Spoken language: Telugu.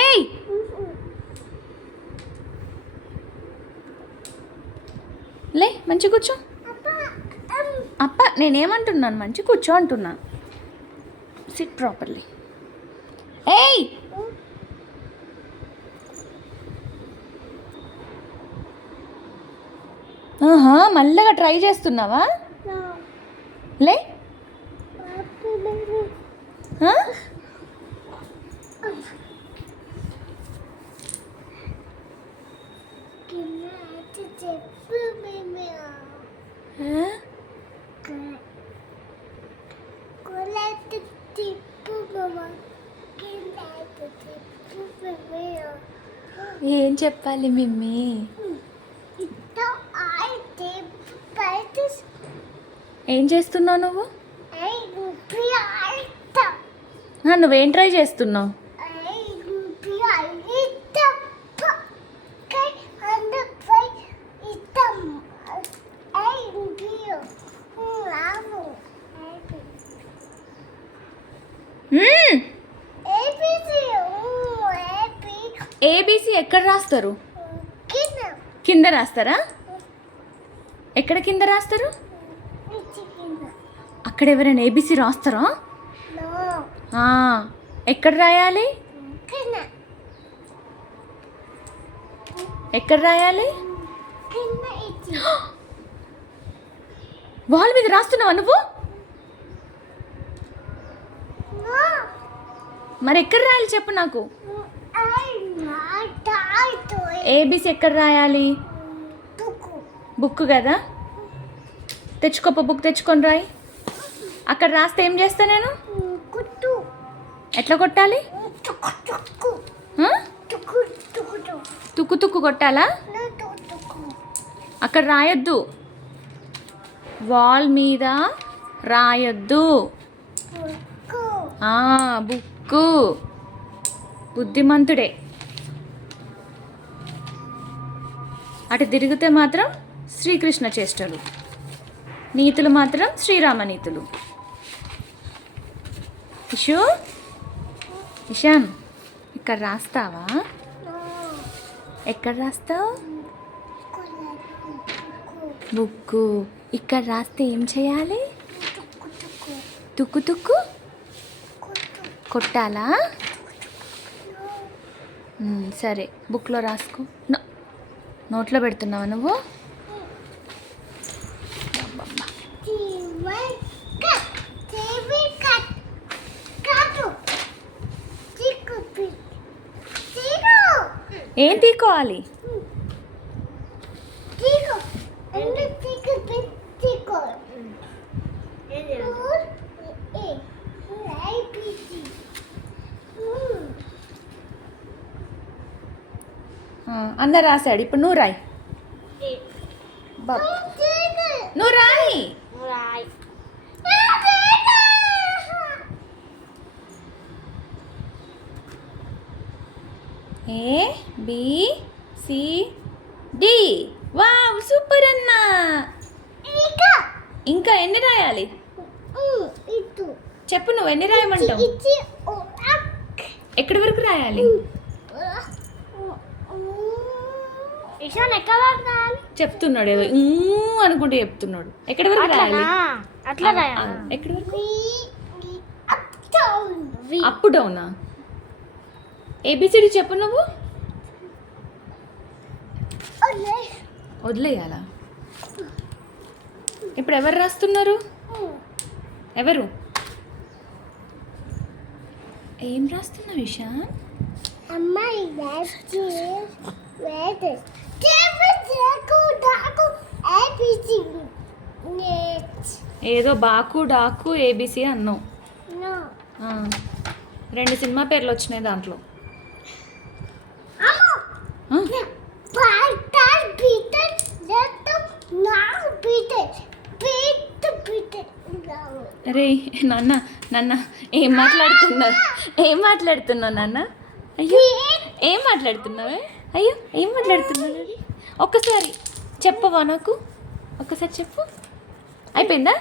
ఏయ్ లే మంచి కూర్చో. అప్ప నేనేమంటున్నాను, మంచి కూర్చో అంటున్నా. SIT properly. ఏయ్ మళ్ళగా ట్రై చేస్తున్నావా? లే ఏం చెప్పాలి మిమ్మీ? ఏం చేస్తున్నావు నువ్వు? నువ్వేం ట్రై చేస్తున్నావు? ఏబీసీ ఎక్కడ రాస్తారు? కింద రాస్తారా? ఎక్కడ కింద రాస్తారు? అక్కడ ఎవరైనా ఏబీసీ రాస్తారా? ఎక్కడ రాయాలి? ఎక్కడ రాయాలి? వాళ్ళ మీద రాస్తున్నావా నువ్వు? మరి ఎక్కడ రాయాలి చెప్పు నాకు. ఏబీసీ ఎక్కడ రాయాలి? బుక్ కదా, తెచ్చుకోప బుక్ తెచ్చుకొని రాయి. అక్కడ రాస్తే ఏం చేస్తా నేను? ఎట్లా కొట్టాలి? తుక్కు తుక్కు కొట్టాలా? అక్కడ రాయొద్దు, వాల్ మీద రాయొద్దు. బుక్కు బుద్ధిమంతుడే. అటు తిరిగితే మాత్రం శ్రీకృష్ణ చేష్టలు, నీతులు మాత్రం శ్రీరామ నీతులు. ఇషాన్ ఇక్కడ రాస్తావా? ఎక్కడ రాస్తావు? బుక్కు. ఇక్కడ రాస్తే ఏం చేయాలి? తుక్కు తుక్కు కొట్టాలా? సరే, బుక్లో రాసుకో. నోట్లో పెడుతున్నావా నువ్వు? ఏం తీసుకోవాలి? అన్న రాశాడు, ఇప్పుడు నువ్వు రాయి. నువ్వు రాయి. ABCD. వావ్, సూపర్ అన్నా. ఇంకా ఎన్ని రాయాలి చెప్పు. నువ్వు ఎన్ని రాయమంటావు? ఎక్కడి వరకు రాయాలి చెప్తున్నాడు, ఏదో అనుకుంటే చెప్తున్నాడు. ఎక్కడి వరకు రాయాలి? ఎక్కడి వరకు? అప్ డౌనా? ఏబిసిడి చెప్పు నువ్వు. వదిలేయాలా? ఇప్పుడు ఎవరు రాస్తున్నారు? ఎవరు? ఏం రాస్తున్నావు ఇషాన్? ఏదో బాకు డాకు ఏబిసి అన్నావు. 2 సినిమా పేర్లు వచ్చినాయి దాంట్లో. అరే నాన్న నాన్న ఏం మాట్లాడుతున్నావు నాన్న? అయ్యో ఏం మాట్లాడుతున్నావే? అయ్యో ఏం మాట్లాడుతున్నావు? ఒక్కసారి చెప్పవా నాకు? ఒక్కసారి చెప్పు. అయిపోయిందా?